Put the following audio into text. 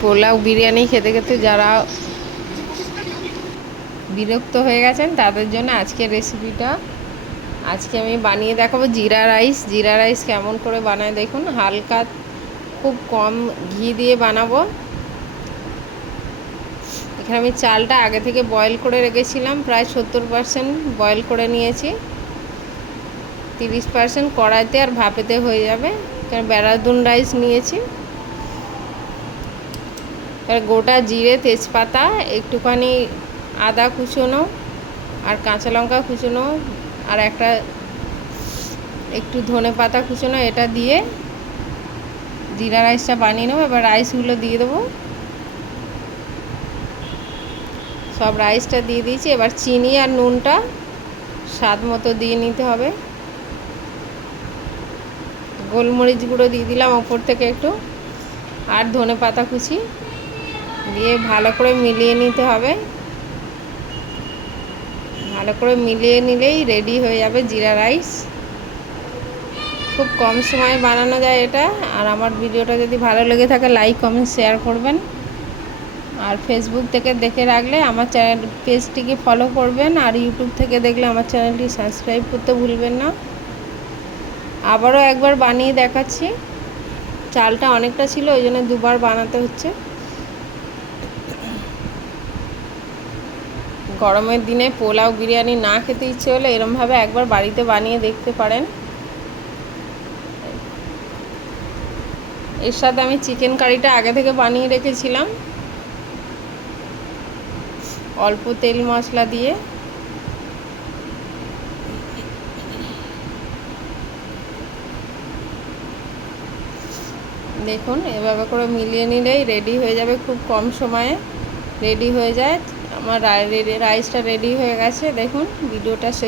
পোলাও বিরিয়ানি খেতে খেতে যারা বিরক্ত হয়ে গেছেন তাদের জন্য আজকের রেসিপিটা। আজকে আমি বানিয়ে দেখাবো জিরা রাইস। জিরা রাইস কেমন করে বানায় দেখুন। হালকা খুব কম ঘি দিয়ে বানাবো। এখানে আমি চালটা আগে থেকে বয়েল করে রেখেছিলাম, প্রায় 70% বয়েল করে নিয়েছি। 30% কড়াইতে আর ভাপেতে হয়ে যাবে, কারণ দেহরাদুন রাইস নিয়েছি। এবার গোটা জিরে, তেজপাতা, একটুখানি আদা কুচোনো আর কাঁচা লঙ্কা কুচোনো আর একটু ধনে পাতা কুচোনো, এটা দিয়ে জিরা রাইসটা বানিয়ে নেবো। এবার রাইসগুলো দিয়ে দেবো। সব রাইসটা দিয়ে দিয়েছি। এবার চিনি আর নুনটা স্বাদ মতো দিয়ে নিতে হবে। গোলমরিচ গুঁড়ো দিয়ে দিলাম ওপর থেকে একটু, আর ধনে পাতা কুচি দিয়ে ভালো করে মিলিয়ে নিতে হবে। ভালো করে মিলিয়ে নিলেই রেডি হয়ে যাবে জিরা রাইস। খুব কম সময়ে বানানো যায় এটা। আর আমার ভিডিওটা যদি ভালো লেগে থাকে লাইক কমেন্ট শেয়ার করবেন। আর ফেসবুক থেকে দেখে রাখলে আমার চ্যানেল পেজটিকে ফলো করবেন। আর ইউটিউব থেকে দেখলে আমার চ্যানেলটি সাবস্ক্রাইব করতে ভুলবেন না। আবারও একবার বানিয়ে দেখাচ্ছি। চালটা অনেকটা ছিল, ওই জন্য দুবার বানাতে হচ্ছে। গরমের দিনে পোলাও বিরিয়ানি না খেতে ইচ্ছে হলে এরমভাবে একবার বাড়িতে বানিয়ে দেখতে পারেন। এর সাথে আমি চিকেন কারিটা আগে থেকে বানিয়ে রেখেছিলাম অল্প তেল মশলা দিয়ে। দেখুন এভাবে করে মিলিয়ে নিলেই রেডি হয়ে যাবে, খুব কম সময়ে রেডি হয়ে যায়। আমার রাইসটা রেডি হয়ে গেছে। দেখুন ভিডিওটা শেষ